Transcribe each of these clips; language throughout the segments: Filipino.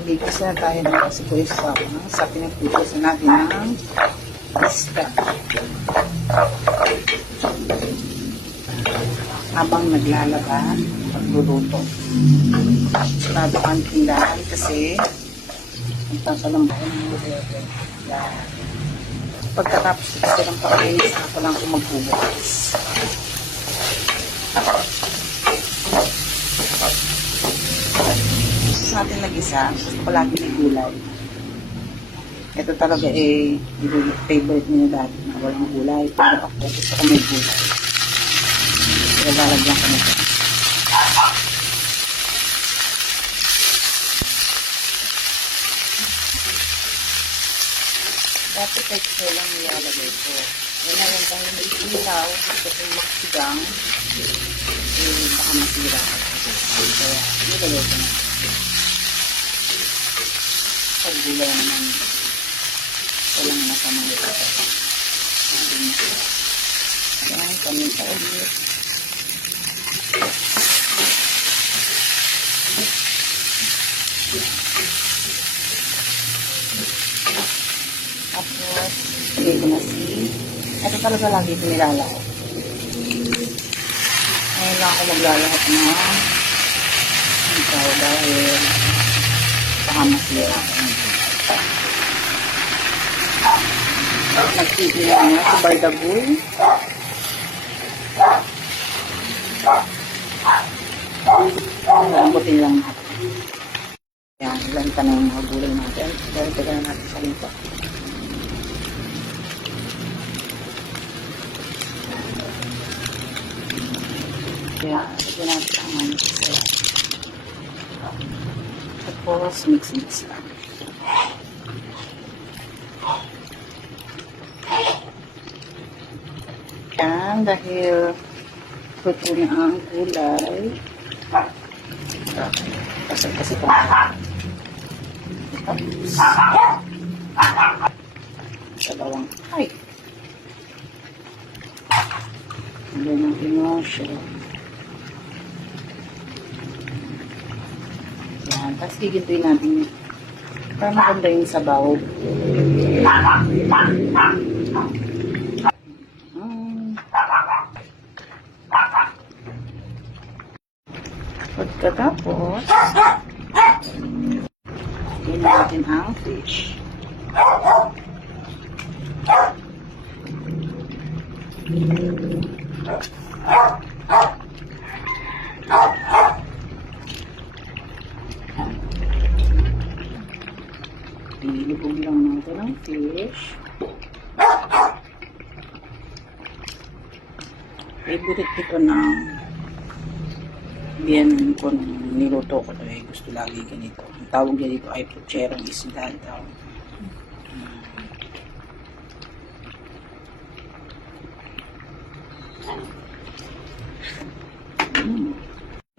Magigisa na tayo ng kasikulis pa sa pinagpipisa natin ng isda. Habang naglalaban, pagluluto. Sarado kang tindahan kasi magpapalambahin ng level. Pagkatapos kasi ng paulinis na ako lang kung magbubukas. Sa atin nag-isa, gusto ko lagi may gulay. Ito talaga favorite niyo dati na walang gulay. Pero ako gusto ko may gulay. Kaya lalagyan ko nito. Dati ito lang nilalagay ko. Wala yung dahil may ilaw, kasi maksigang, baka masira. Kaya nilalagay ko na. Paggulay naman walang masamang ito. Ayan, paminta ulit. Tapos, pagay ko na ito talaga lagi ko nilalako. Ngayon lang ako maglalahat na ito dahil baka masira ako. Nagtitila nga si Bardagoy. Lambutin lang natin. Yan, lanta na yung mga gulay natin. Pero taga na natin sa lito. Yan, ito natin ang manisa. Tapos, mix lang. Yan, dahil luto na ang gulay. Kasi ito. Sa bawang. Ay! Hindi ng emosyon. Yan, tapos gigintuin natin para maganda yung sabaw. Pagkatapos, tingnan natin ang fish. Ilubog lang natin ang fish. Favorite ito na biyanan ko nung niluto ko ito gusto lagi ganito. Ang tawag niya dito ay pucherong isda daw.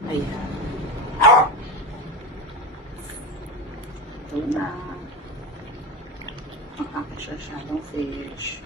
Ayan. Ito na ang aking sasyadong fish.